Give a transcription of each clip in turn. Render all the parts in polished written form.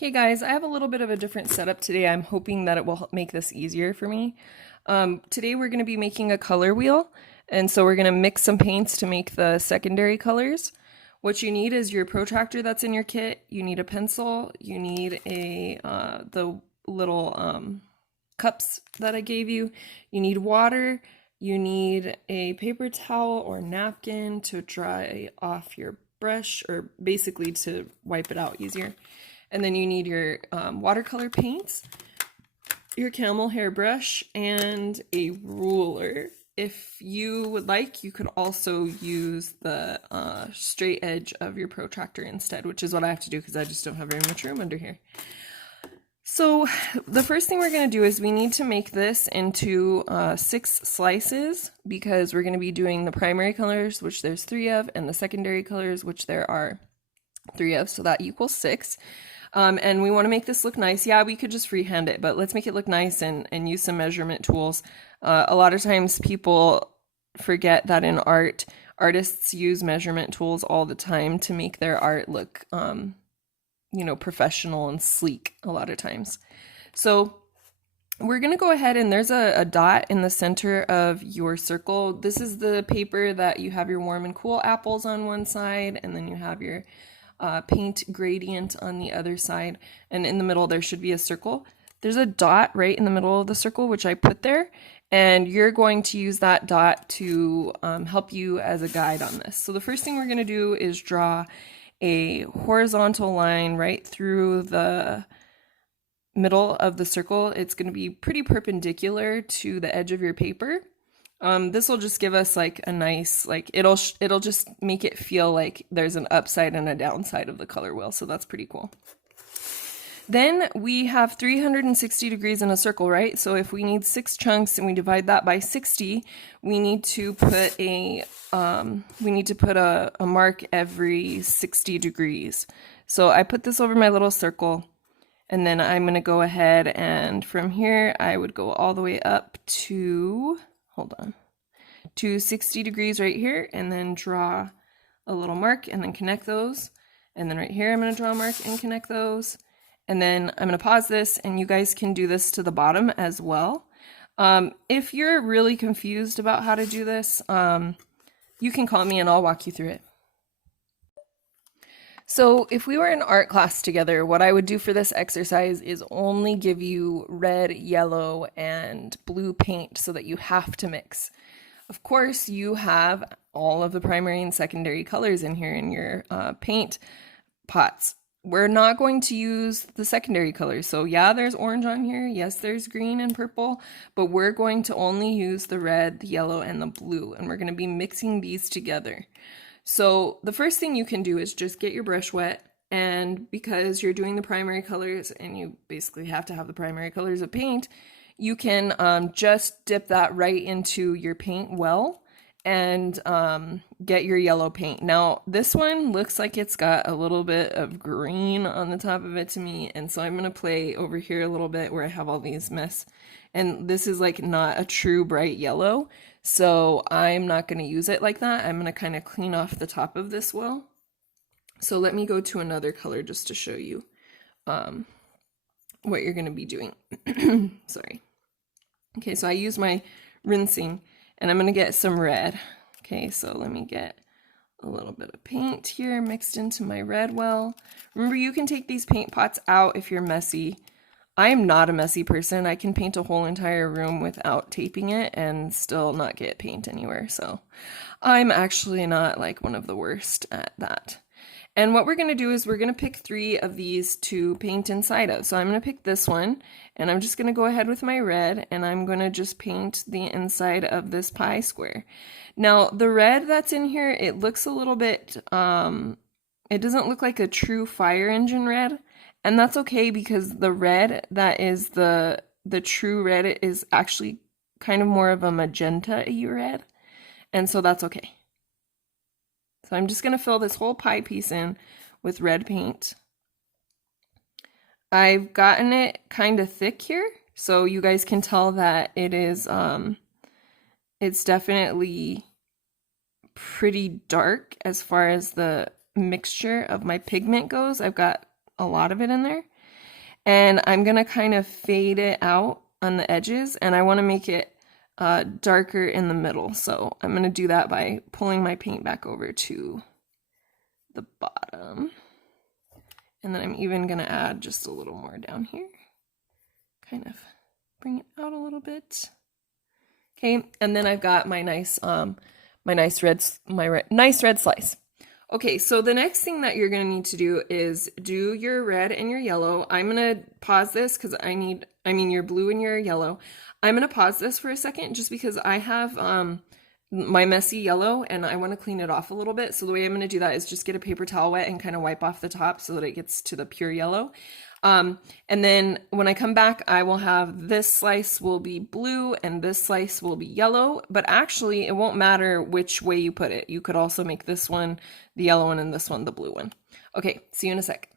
Okay guys, I have a little bit of a different setup today. I'm hoping that it will make this easier for me. Today we're going to be making a color wheel, and so we're going to mix some paints to make the secondary colors. What you need is your protractor that's in your kit, you need a pencil, you need the little cups that I gave you, you need water, you need a paper towel or napkin to dry off your brush, or basically to wipe it out easier. And then you need your watercolor paints, your camel hair brush, and a ruler. If you would like, you could also use the straight edge of your protractor instead, which is what I have to do because I just don't have very much room under here. So the first thing we're going to do is we need to make this into 6 slices, because we're going to be doing the primary colors, which there's 3 of, and the secondary colors, which there are 3 of, so that equals 6. And we want to make this look nice. Yeah, we could just freehand it, but let's make it look nice and use some measurement tools. A lot of times people forget that in art, artists use measurement tools all the time to make their art look, professional and sleek a lot of times. So we're going to go ahead, and there's a dot in the center of your circle. This is the paper that you have your warm and cool apples on one side, and then you have your paint gradient on the other side, and in the middle there should be a circle. There's a dot right in the middle of the circle, which I put there, and you're going to use that dot to help you as a guide on this. So the first thing we're going to do is draw a horizontal line right through the middle of the circle. It's going to be pretty perpendicular to the edge of your paper. This will just give us like a nice, it'll just make it feel like there's an upside and a downside of the color wheel, so that's pretty cool. Then we have 360 degrees in a circle, right? So if we need 6 chunks and we divide that by 60, we need to put a mark every 60 degrees. So I put this over my little circle, and then I'm going to go ahead, and from here I would go all the way up to, to 60 degrees right here, and then draw a little mark and then connect those. And then right here I'm going to draw a mark and connect those. And then I'm going to pause this, and you guys can do this to the bottom as well. If you're really confused about how to do this, you can call me and I'll walk you through it. So if we were in art class together, what I would do for this exercise is only give you red, yellow, and blue paint so that you have to mix. Of course, you have all of the primary and secondary colors in here in your paint pots. We're not going to use the secondary colors. So yeah, there's orange on here. Yes, there's green and purple, but we're going to only use the red, the yellow, and the blue, and we're going to be mixing these together. So the first thing you can do is just get your brush wet, and because you're doing the primary colors and you basically have to have the primary colors of paint, you can just dip that right into your paint well and get your yellow paint. Now this one looks like it's got a little bit of green on the top of it to me, and so I'm going to play over here a little bit where I have all these mess, and this is like not a true bright yellow, so I'm not going to use it like that. I'm going to kind of clean off the top of this well. So let me go to another color just to show you what you're going to be doing. Sorry. Okay, so I use my rinsing, and I'm going to get some red. Okay, so let me get a little bit of paint here mixed into my red well. Remember, you can take these paint pots out if you're messy. I am not a messy person. I can paint a whole entire room without taping it and still not get paint anywhere. So I'm actually not like one of the worst at that. And what we're going to do is we're going to pick 3 of these to paint inside of. So I'm going to pick this one, and I'm just going to go ahead with my red, and I'm going to just paint the inside of this pie square. Now the red that's in here, it looks a little bit, it doesn't look like a true fire engine red. And that's okay, because the red that is the true red is actually kind of more of a magenta-y red. And so that's okay. So I'm just going to fill this whole pie piece in with red paint. I've gotten it kind of thick here, so you guys can tell that it is, it's definitely pretty dark as far as the mixture of my pigment goes. I've got a lot of it in there. And I'm gonna kind of fade it out on the edges, and I wanna make it darker in the middle. So I'm gonna do that by pulling my paint back over to the bottom. And then I'm even gonna add just a little more down here. Kind of bring it out a little bit. Okay, and then I've got my nice nice red slice. Okay, so the next thing that you're gonna need to do is do your red and your yellow. I'm gonna pause this because I mean your blue and your yellow. I'm gonna pause this for a second just because I have my messy yellow and I want to clean it off a little bit. So the way I'm going to do that is just get a paper towel wet and kind of wipe off the top so that it gets to the pure yellow. And then when I come back, I will have this slice will be blue and this slice will be yellow, but actually it won't matter which way you put it. You could also make this one the yellow one and this one the blue one. Okay, see you in a sec.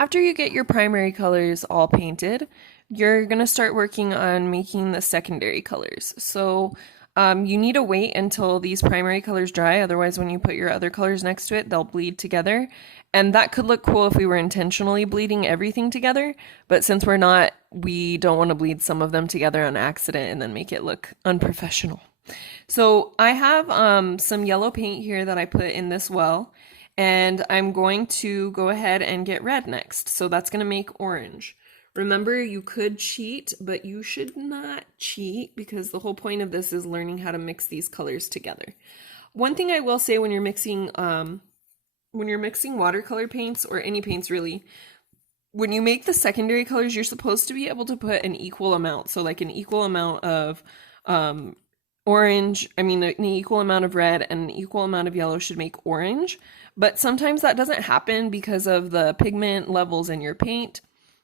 After you get your primary colors all painted, you're going to start working on making the secondary colors. So you need to wait until these primary colors dry, otherwise when you put your other colors next to it, they'll bleed together. And that could look cool if we were intentionally bleeding everything together, but since we're not, we don't want to bleed some of them together on accident and then make it look unprofessional. So I have some yellow paint here that I put in this well, and I'm going to go ahead and get red next. So that's going to make orange. Remember, you could cheat, but you should not cheat because the whole point of this is learning how to mix these colors together. One thing I will say when you're mixing watercolor paints or any paints really, when you make the secondary colors, you're supposed to be able to put an equal amount. So like an equal amount of orange, an equal amount of red and an equal amount of yellow should make orange. But sometimes that doesn't happen because of the pigment levels in your paint.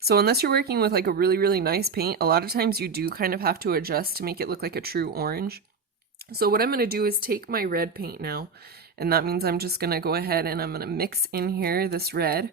So unless you're working with like a really, really nice paint, a lot of times you do kind of have to adjust to make it look like a true orange. So what I'm going to do is take my red paint now, and that means I'm just going to go ahead and I'm going to mix in here this red.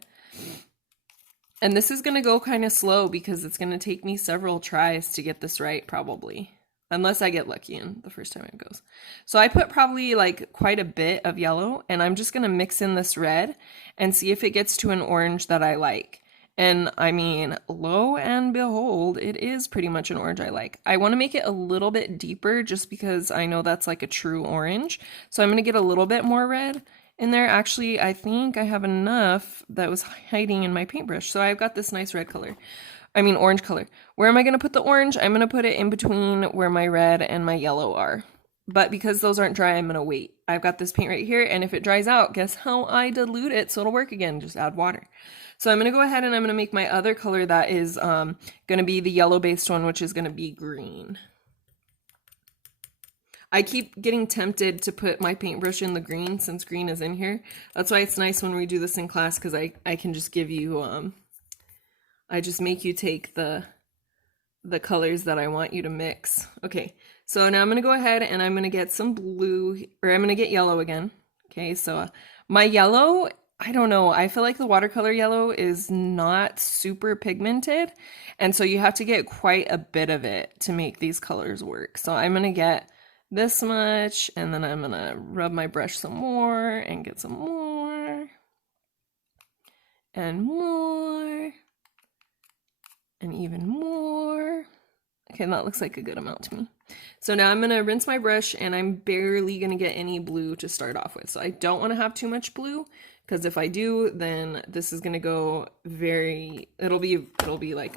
And this is going to go kind of slow because it's going to take me several tries to get this right probably, unless I get lucky and the first time it goes. So I put probably like quite a bit of yellow, and I'm just going to mix in this red and see if it gets to an orange that I like. And I mean, lo and behold, it is pretty much an orange I like. I want to make it a little bit deeper just because I know that's like a true orange. So I'm going to get a little bit more red in there. Actually, I think I have enough that was hiding in my paintbrush. So I've got this nice orange color. Where am I going to put the orange? I'm going to put it in between where my red and my yellow are. But because those aren't dry, I'm going to wait. I've got this paint right here, and if it dries out, guess how I dilute it so it'll work again? Just add water. So I'm going to go ahead and I'm going to make my other color that is going to be the yellow-based one, which is going to be green. I keep getting tempted to put my paintbrush in the green since green is in here. That's why it's nice when we do this in class because I can just give you, I just make you take the colors that I want you to mix. Okay, so now I'm going to go ahead and I'm going to get some blue, or I'm going to get yellow again. Okay, so my yellow, I don't know, I feel like the watercolor yellow is not super pigmented, and so you have to get quite a bit of it to make these colors work. So I'm going to get this much, and then I'm going to rub my brush some more and get some more and more and even more. Okay, that looks like a good amount to me. So now I'm going to rinse my brush, and I'm barely going to get any blue to start off with. So I don't want to have too much blue, because if I do, then this is going to go it'll be like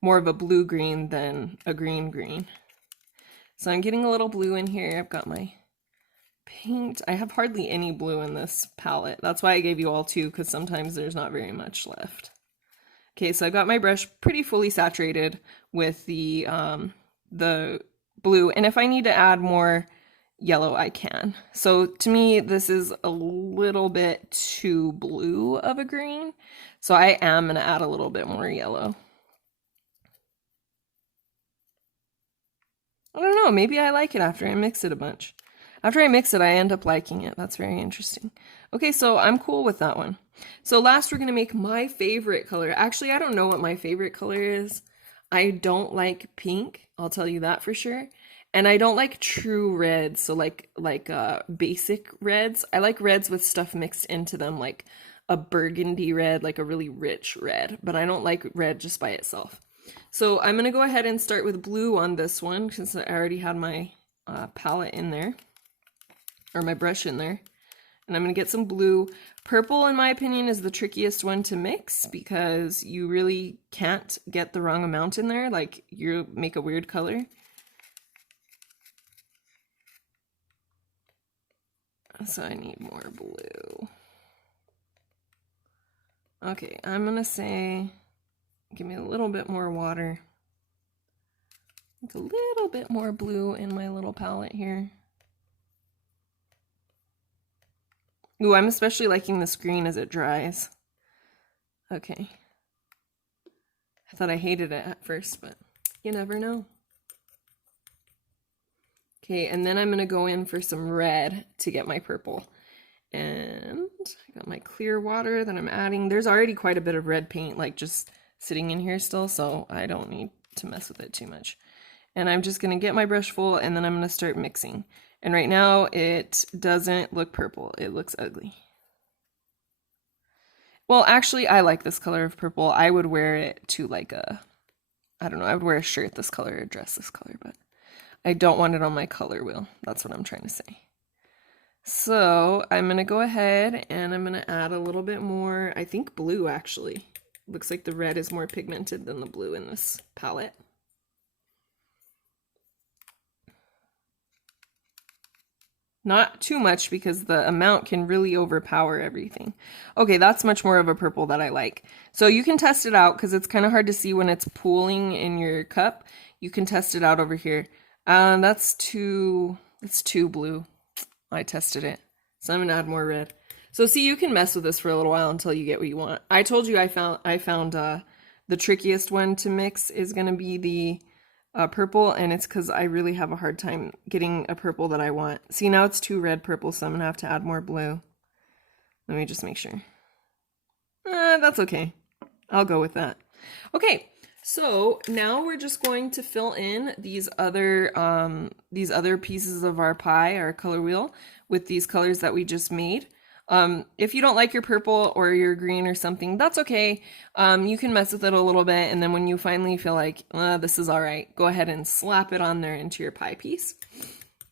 more of a blue-green than a green-green. So I'm getting a little blue in here. I've got my paint. I have hardly any blue in this palette. That's why I gave you all two, because sometimes there's not very much left. Okay, so I've got my brush pretty fully saturated with the blue, and if I need to add more yellow, I can. So to me, this is a little bit too blue of a green, so I am going to add a little bit more yellow. I don't know, maybe I like it after I mix it a bunch. After I mix it, I end up liking it. That's very interesting. Okay, so I'm cool with that one. So last, we're going to make my favorite color. Actually, I don't know what my favorite color is. I don't like pink, I'll tell you that for sure. And I don't like true reds, so basic reds. I like reds with stuff mixed into them, like a burgundy red, like a really rich red, but I don't like red just by itself. So I'm gonna go ahead and start with blue on this one since I already had my palette in there, or my brush in there. And I'm gonna get some blue. Purple, in my opinion, is the trickiest one to mix because you really can't get the wrong amount in there, like you make a weird color. So I need more blue. Okay, I'm gonna say, give me a little bit more water. Like a little bit more blue in my little palette here. Ooh, I'm especially liking this green as it dries. Okay. I thought I hated it at first, but you never know. Okay, and then I'm gonna go in for some red to get my purple. And I got my clear water that I'm adding. There's already quite a bit of red paint, like just sitting in here still, so I don't need to mess with it too much. And I'm just gonna get my brush full and then I'm gonna start mixing. And right now it doesn't look purple, it looks ugly. Well, actually I like this color of purple. I would wear it to like a, I don't know, I would wear a shirt this color or a dress this color, but I don't want it on my color wheel. That's what I'm trying to say. So I'm gonna go ahead and I'm gonna add a little bit more, I think blue actually. Looks like the red is more pigmented than the blue in this palette. Not too much because the amount can really overpower everything. Okay, that's much more of a purple that I like. So you can test it out because it's kind of hard to see when it's pooling in your cup. You can test it out over here. That's too blue. I tested it. So I'm gonna add more red. So see, you can mess with this for a little while until you get what you want. I told you I found the trickiest one to mix is gonna be the purple, and it's because I really have a hard time getting a purple that I want. See, now it's too red purple, so I'm gonna have to add more blue. Let me just make sure. That's okay. I'll go with that. Okay, so now we're just going to fill in these other pieces of our pie, our color wheel, with these colors that we just made. If you don't like your purple or your green or something, that's okay. You can mess with it a little bit, and then when you finally feel like, this is all right, go ahead and slap it on there into your pie piece.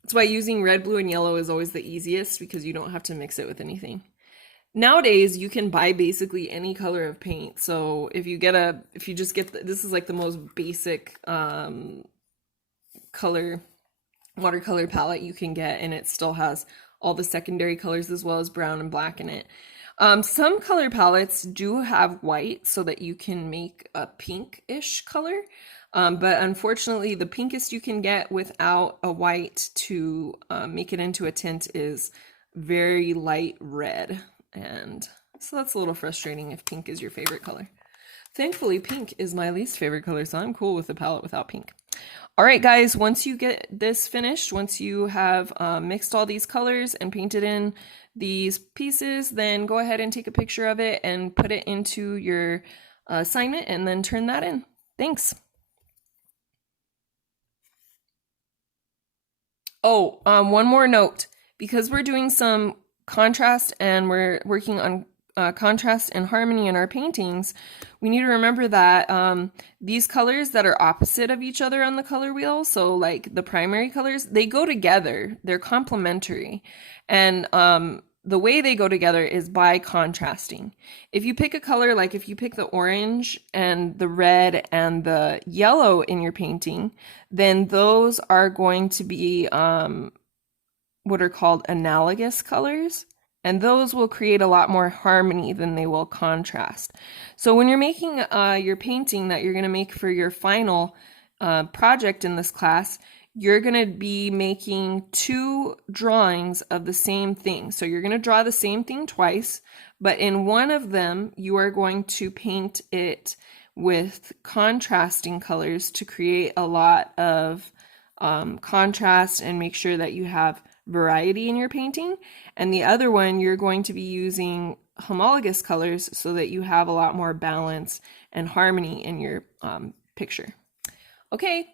That's why using red, blue, and yellow is always the easiest because you don't have to mix it with anything. Nowadays, you can buy basically any color of paint. So if you just get, this is like the most basic watercolor palette you can get, and it still has all the secondary colors as well as brown and black in it. Some color palettes do have white so that you can make a pinkish color, but unfortunately the pinkest you can get without a white to make it into a tint is very light red, and so that's a little frustrating if pink is your favorite color. Thankfully, pink is my least favorite color, so I'm cool with the palette without pink. All right, guys, once you get this finished, once you have mixed all these colors and painted in these pieces, then go ahead and take a picture of it and put it into your assignment and then turn that in. Thanks. Oh, one more note. Because we're doing some contrast and we're working on contrast and harmony in our paintings, we need to remember that these colors that are opposite of each other on the color wheel, so like the primary colors, they go together. They're complementary. And the way they go together is by contrasting. If you pick a color, like if you pick the orange and the red and the yellow in your painting, then those are going to be what are called analogous colors. And those will create a lot more harmony than they will contrast. So when you're making your painting that you're going to make for your final project in this class, you're going to be making two drawings of the same thing. So you're going to draw the same thing twice, but in one of them, you are going to paint it with contrasting colors to create a lot of contrast and make sure that you have variety in your painting. And the other one, you're going to be using homologous colors so that you have a lot more balance and harmony in your picture. Okay,